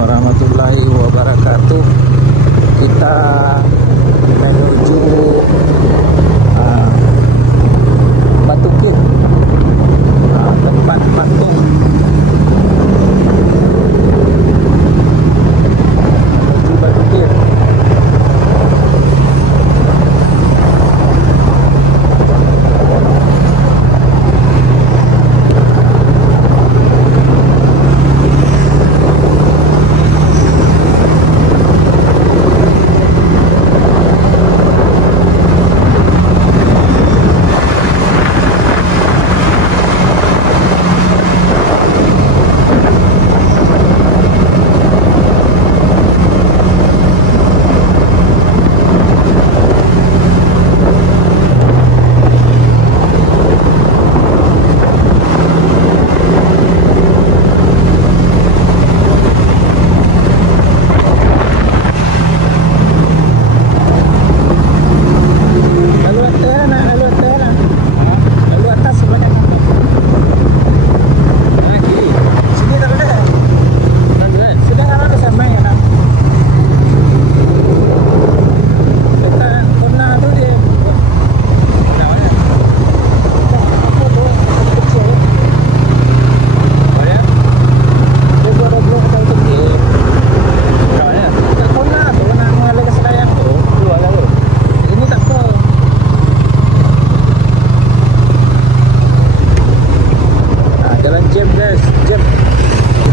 warahmatullahi wabarakatuh. Kita menuju Batu-Kit, tempat patung. Menuju Batu-Kit.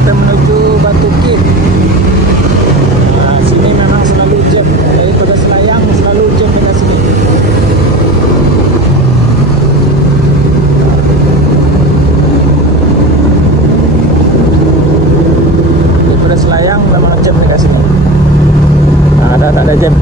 Kita menuju Batu-Kit. Sini memang selalu jam. Daripada Selayang selalu jam dekat sini. Daripada Selayang memang jam dekat sini. Tak ada jam.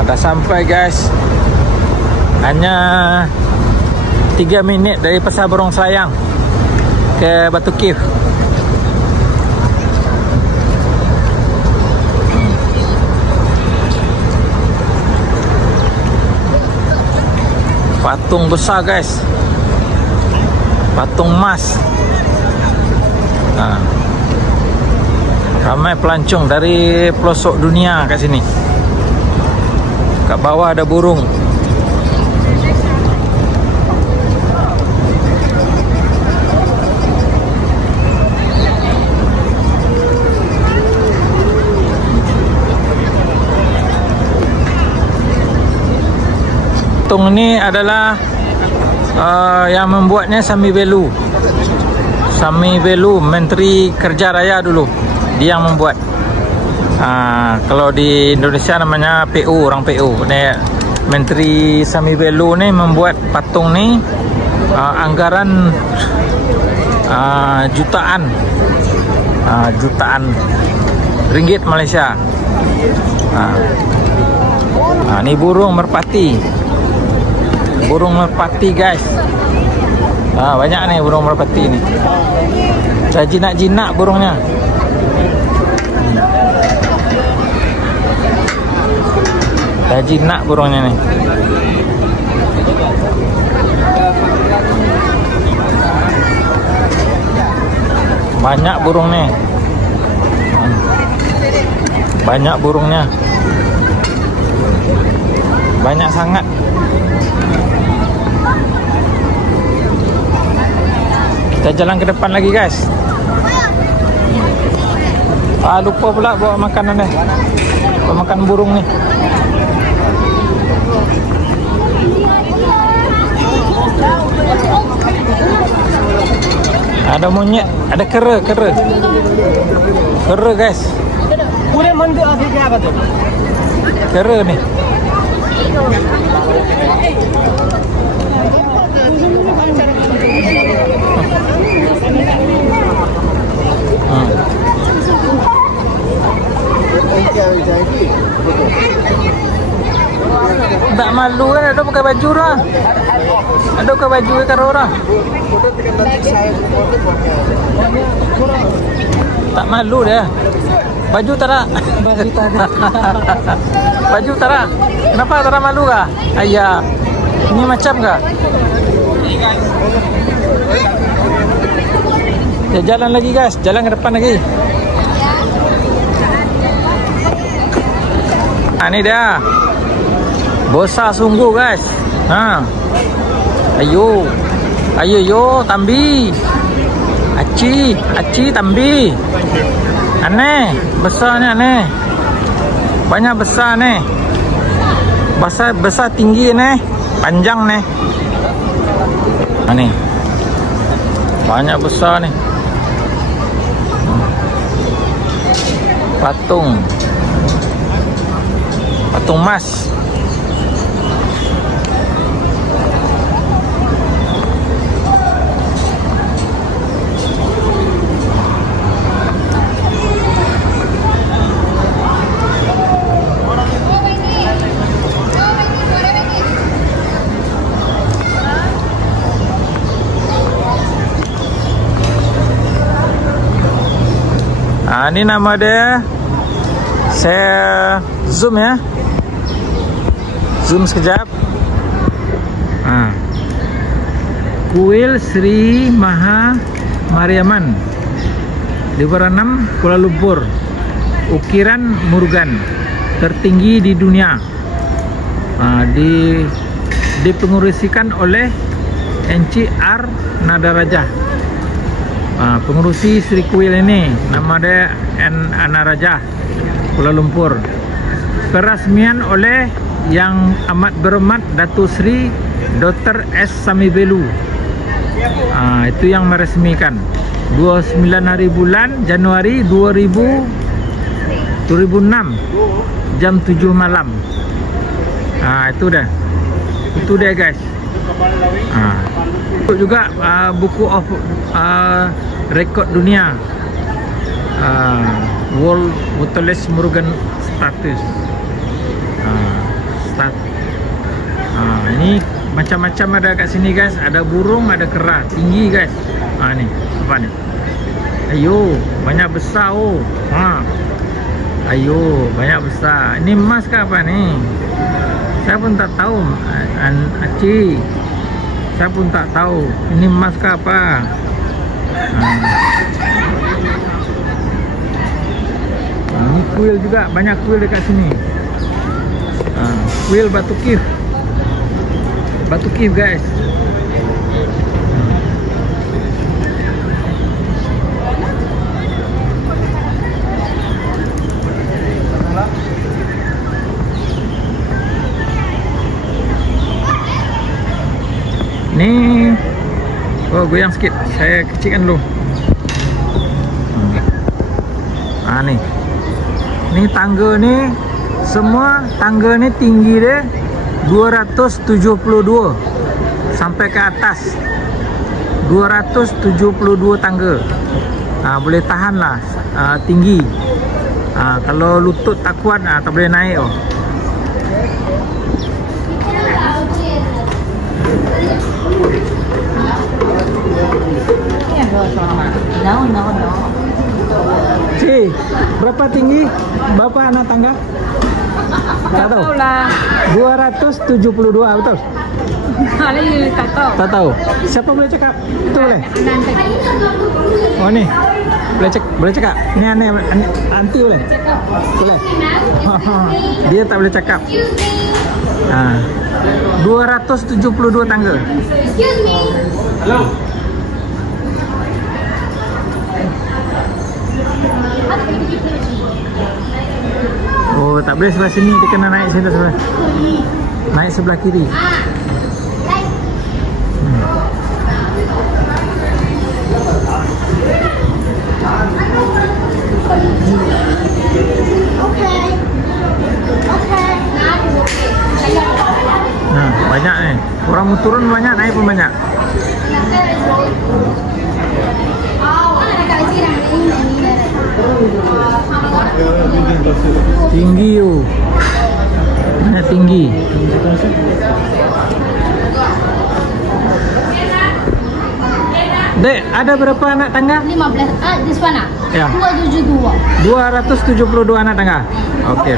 Dah sampai guys. Hanya 3 minit dari Pasar Burung Selayang ke Batu Kif. Patung besar guys, patung emas. Ramai pelancong dari pelosok dunia kat sini. Kat bawah ada burung. Patung ini adalah yang membuatnya Sami Velu. Sami Velu, Menteri Kerja Raya dulu, dia yang membuat. Kalau di Indonesia namanya PU, orang PU. Ini Menteri Sami Velu ni membuat patung ni, anggaran jutaan ringgit Malaysia. Ni burung merpati. Burung merpati guys. Banyak nih burung merpati ni. Dah jinak-jinak burungnya. Dah jinak burungnya ni. Banyak burung ni. Banyak burungnya. Banyak sangat. Kita jalan ke depan lagi guys. Lupa pula bawa makanan ni. Bawa makan burung ni. Ada monyet, ada kera guys. Kera ni. Tak malu kan, ada pakai baju lah. Ada pakai baju kan orang. Tak malu dia. Baju tak ada. Baju tak ada. Kenapa tak ada malu kah? Ayah. Ini macam kah? Ya, jalan lagi guys, jalan ke depan lagi. Ini dia. Besar sungguh guys. Ayo. Ayo tambi. Aci tambi. Aneh, besar ni aneh. Banyak besar ni. Besar tinggi ni, panjang ni. Ni. Banyak besar ni. Patung emas. Ini nama dia. Saya zoom ya. Zoom sekejap. Kuil Sri Maha Mariamman di Baranam, Kuala Lumpur. Ukiran Murugan tertinggi di dunia. Dipengurusikan oleh Encik R. Nadaraja. Pengurusi Sri Kuil ini nama dia N. Anaraja, Kuala Lumpur. Perasmian oleh Yang Amat Berhormat Datuk Sri Dr. S. Sami Velu. Itu yang meresmikan 29 hari bulan Januari 2006 jam 7 malam. Itu dia guys. Juga buku of rekod dunia, World Waterless Murugan Status. Ini macam-macam ada kat sini guys. Ada burung, ada kera tinggi guys. Ni apa ni? Ayo, banyak besar oh. Ayo, banyak besar. Ini emas ke apa ni? Saya pun tak tahu. Acik, saya pun tak tahu. Ini emas ke apa? Ini kuil juga, banyak kuil dekat sini. Kuil batu kif. Batu kif guys. Ni, oh goyang sikit. Saya kecilkan dulu. Ni tangga ni, semua tangga ni tinggi dia 272 sampai ke atas. 272 tangga. Boleh tahan lah, tinggi. Kalau lutut tak kuat, tak boleh naik. Cik, berapa tinggi Bapak anak tangga? Tak tahu lah. 272, betul? Tak tahu. Siapa boleh cakap? Itu boleh? Oh ni, boleh cakap? Ni anti boleh? Boleh? Dia tak boleh cakap. 272 tangga. Excuse me. Hello. Oh, tak boleh sebelah sini, dia kena naik sebelah. Naik sebelah kiri. Banyak ni. Orang mau turun banyak, naik pun banyak. Tinggi tu. Banyak tinggi. Dek, ada berapa anak tangga? 15. This one Ya. 272. 272 anak tangga. Okey.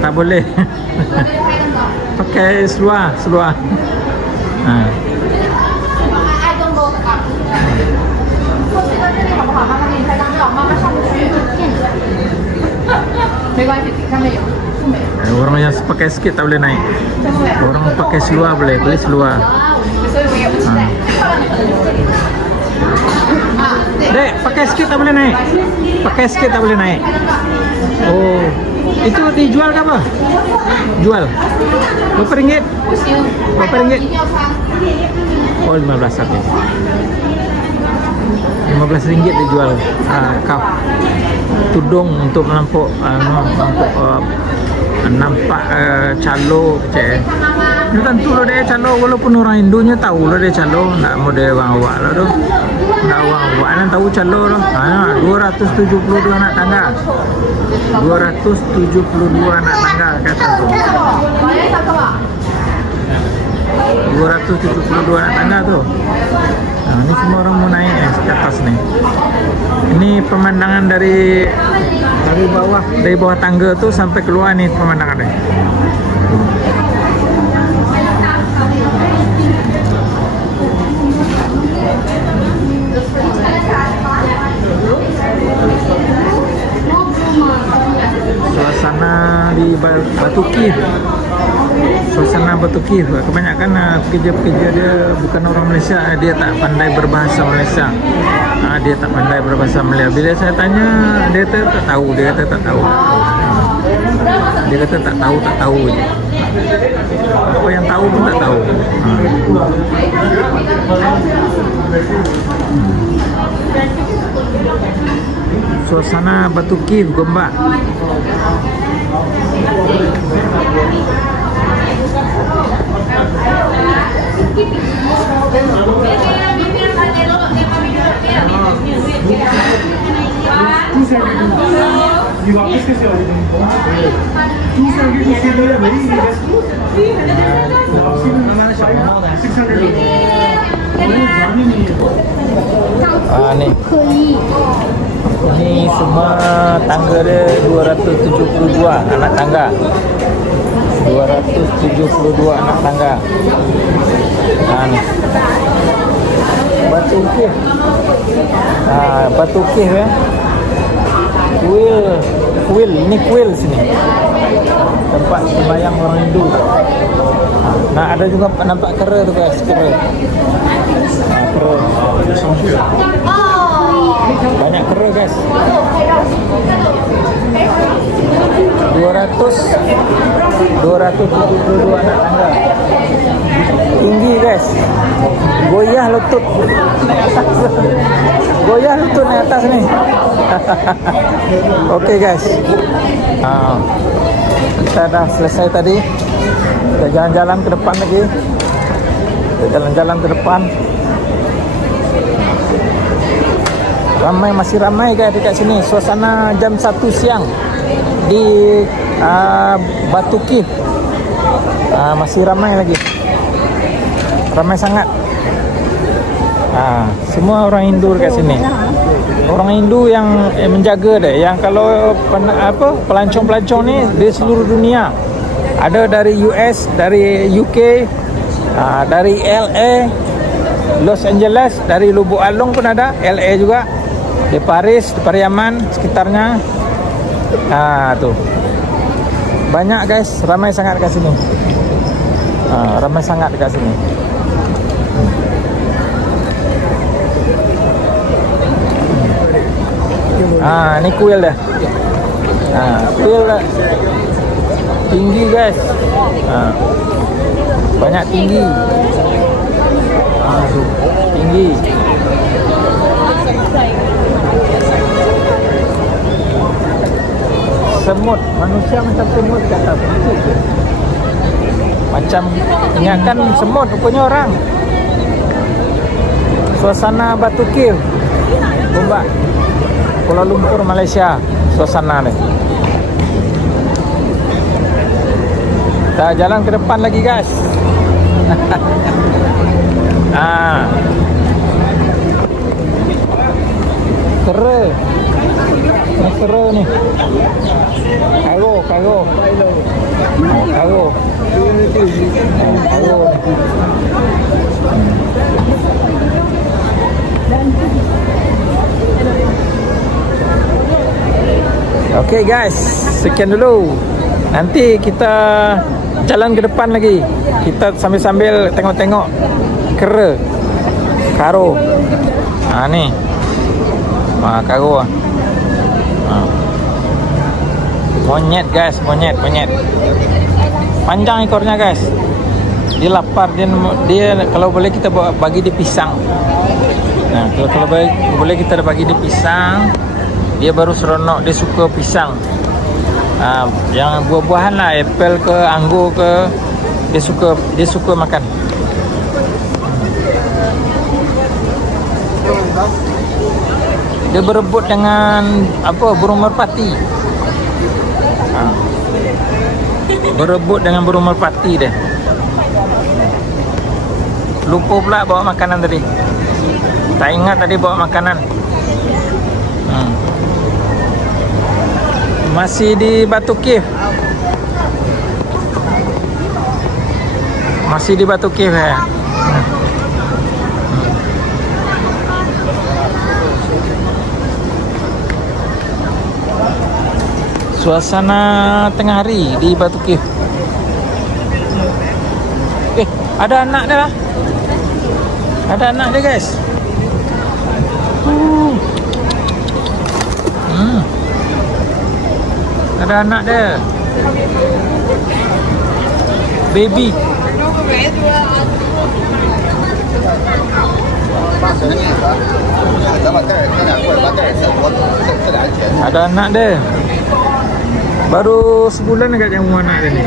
Tak boleh. Pakai seluar. Orang yang pakai skate tak boleh naik. Orang pakai seluar boleh seluar. Dek, pakai skate tak boleh naik. Pakai skate tak boleh naik. Oh, itu dijual ke apa? Jual. Berapa ringgit? Berapa ringgit? Oh, 15 saja. 15 ringgit dijual. Kap tudung untuk nampak calo cek. Ini tentu lah dia calo, walaupun orang Hindunya tahu lah dia calo. Nak mau dia orang awak lah tu. Nak orang awak kan tahu calo lah. 272 anak tangga. 272 anak tangga kata tu. 272 anak tangga tu. Ini semua orang mau naik ke atas ni. Ini pemandangan dari bawah tangga tu sampai keluar ni pemandangan ni. Suasana di Batu Kif. Suasana Batu Kif. Kebanyakan pekerja-pekerja dia bukan orang Malaysia. Dia tak pandai berbahasa Malaysia. Dia tak pandai berbahasa Malaysia. Bila saya tanya, dia tak tahu. Dia kata tak tahu. Dia kata tak tahu je. Apa yang tahu pun tak tahu. Suasana Batu Kif, Gombak. ये वापस कैसे आ गए? दूसरा के किसी को या मेरी nih. Ini semua tangga dia 272 anak tangga. 272 anak tangga. Nih. Batu ukir. Batu ukir ya. Kuil, ini kuil sini. Tempat sembahyang orang Hindu. Nah, ada juga nampak kera tu guys, kera. Kera. Banyak kera guys. 272 anak tangga. Tinggi guys. Goyah lutut. Goyah lutut di atas nih. Oke guys. Kita dah selesai tadi. Kita jalan-jalan ke depan lagi. Kita jalan-jalan ke depan. Masih ramai guys dekat sini. Suasana jam 1 siang di Batu Kih. Masih ramai lagi. Ramai sangat. Semua orang Hindu dekat sini. Orang Hindu yang menjaga deh. Yang kalau pelancong-pelancong ni di seluruh dunia. Ada dari US, dari UK, dari LA, Los Angeles, dari Lubuk Alung pun ada, LA juga, di Paris, di Pariaman, sekitarnya. Tuh. Banyak guys, ramai sangat dekat sini. Ramai sangat dekat sini. Ini kuil dah. Kuil tinggi guys. Banyak tinggi. Tinggi. Semut, manusia macam semut kat atas. Macam ingatkan semut rupanya orang. Suasana Batu Kih, Gombak, Kuala Lumpur, Malaysia. Suasana ni. Kita jalan ke depan lagi guys. Kera. Ini kera ni. Karo. Karo. Okay guys, sekian dulu. Nanti kita jalan ke depan lagi. Kita sambil-sambil tengok-tengok kera. Karo. Ni. Karo. Monyet guys, monyet. Panjang ekornya guys. Dia lapar, dia kalau boleh kita bagi dia pisang. Nah, kalau boleh kita bagi dia pisang. Dia baru seronok, dia suka pisang. Yang buah-buahan lah, apple ke, anggur ke, dia suka makan. Dia berebut dengan burung merpati. Berebut dengan burung merpati dia. Lupa pula bawa makanan tadi. Tak ingat tadi bawa makanan. Masih di Batu Kih. Masih di Batu Kih ya. Suasana tengah hari di Batu Kih. Ada anak dia lah. Ada anak dia guys. Ada anak dia. Baby. Ada anak dia. Baru sebulan agak jamu anak dia ni.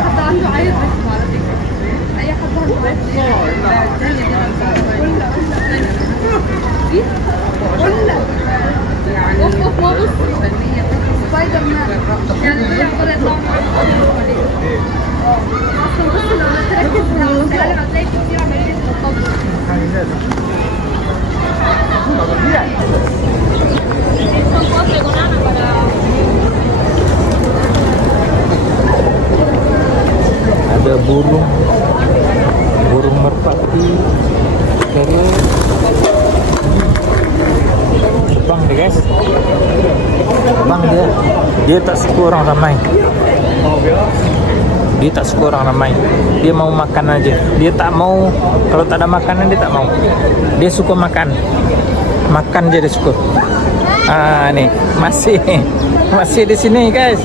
Ada burung merpati terus terbang deh guys, terbang dia tak suka orang ramai, dia mau makan aja, dia tak mau kalau tak ada makanan, dia tak mau, dia suka makan aja dia suka. Nih masih di sini guys,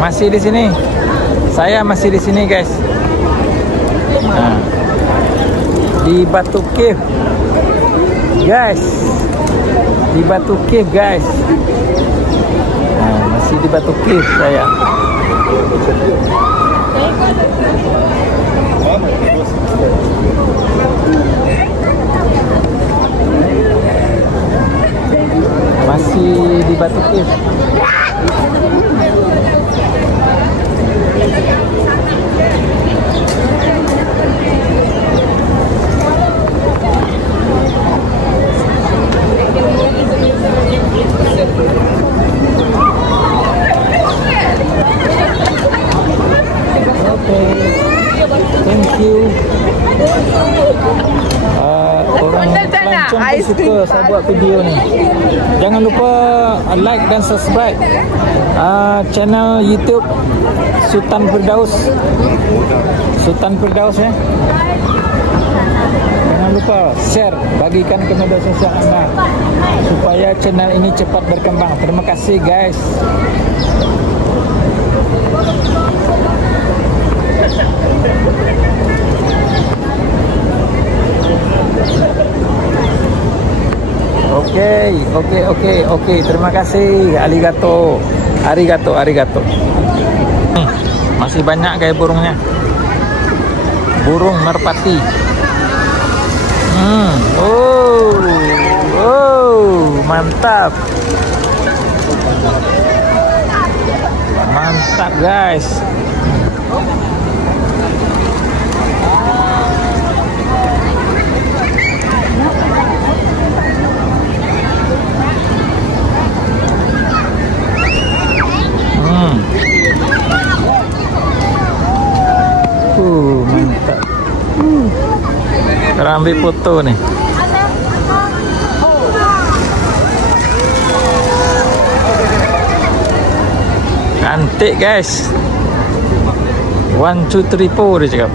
masih di sini. Saya masih di sini guys. Di Batu Cave guys, di Batu Cave guys. Masih di Batu Cave saya. Masih di Batu Cave. Thank you. Orang pelancong suka saya buat video ni. Jangan lupa like dan subscribe channel YouTube Sultan Firdaus ya. Jangan lupa share, bagikan ke media sosial anda supaya channel ini cepat berkembang. Terima kasih guys. Oke. Terima kasih. Arigato. Masih banyak kayak burungnya. Burung merpati. Mantap. Mantap guys. Mantap. Kita ambil foto nih. Cantik guys. 1, 2, 3, 4 dia cakap.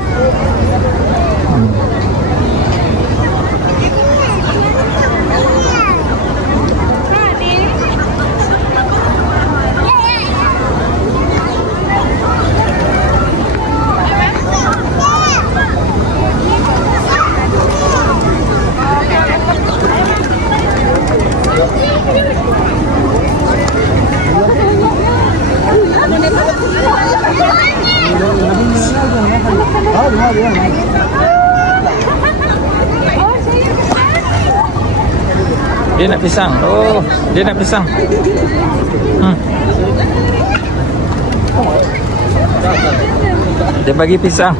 Dia nak pisang. Dia nak pisang. Dia bagi pisang.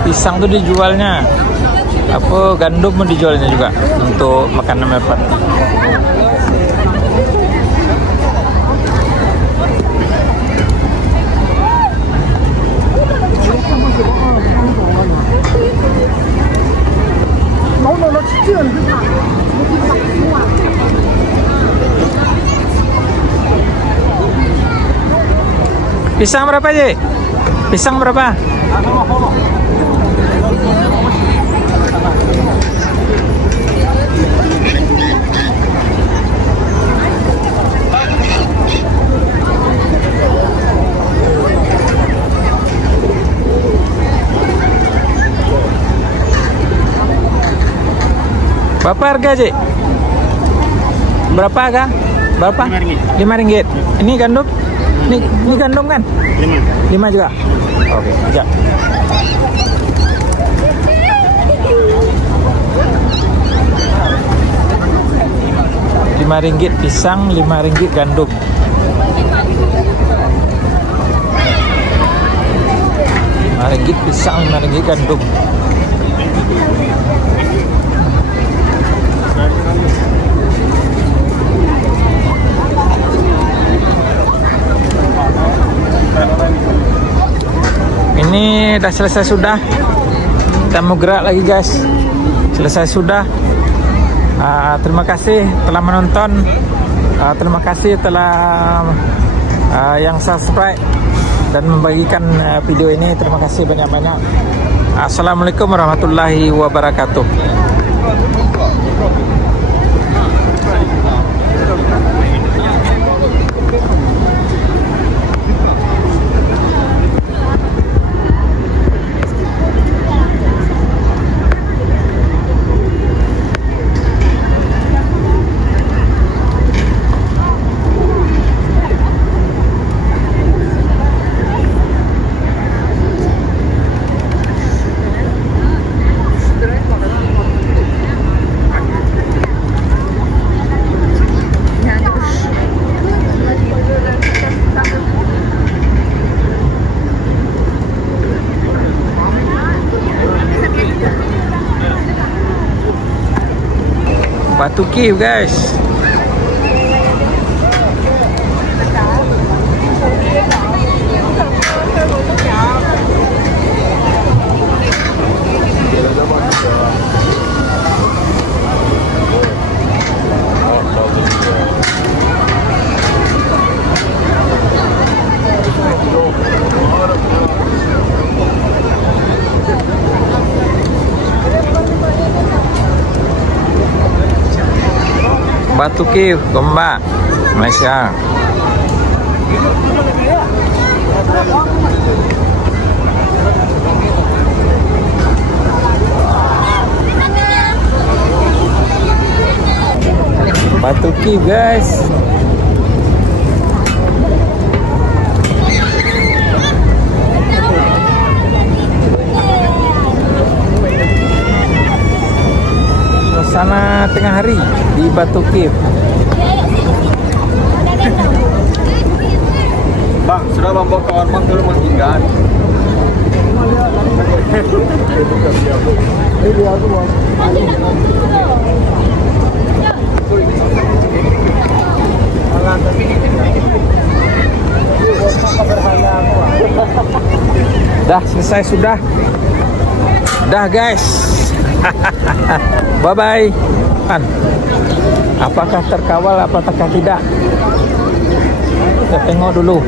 Pisang tuh dijualnya apa, gandum pun dijualnya juga untuk makanan merpati. Pisang berapa, Ji? Pisang berapa? Berapa harga, Cik? Berapa harga? Berapa? RM5. Ini gandum? Ini gandum kan? 5 juga? Oke, sekejap. RM5 pisang, RM5 gandum. RM5 pisang, RM5 gandum. Ini dah selesai sudah. Kita mau gerak lagi, guys. Selesai sudah. Terima kasih telah menonton. Terima kasih telah yang subscribe dan membagikan video ini. Terima kasih banyak-banyak. Assalamualaikum warahmatullahi wabarakatuh. Batu Cave, guys. Batu Cave, Gombak, Malaysia. Batu Cave, guys. Suasana tengah hari di Batu Cave. Bang, sudah bawa kawan bang ke rumah tinggal. Dah selesai sudah. Dah, guys. Bye bye. Apakah terkawal, apakah tidak? Kita tengok dulu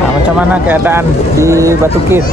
macam mana keadaan di Batu Cave.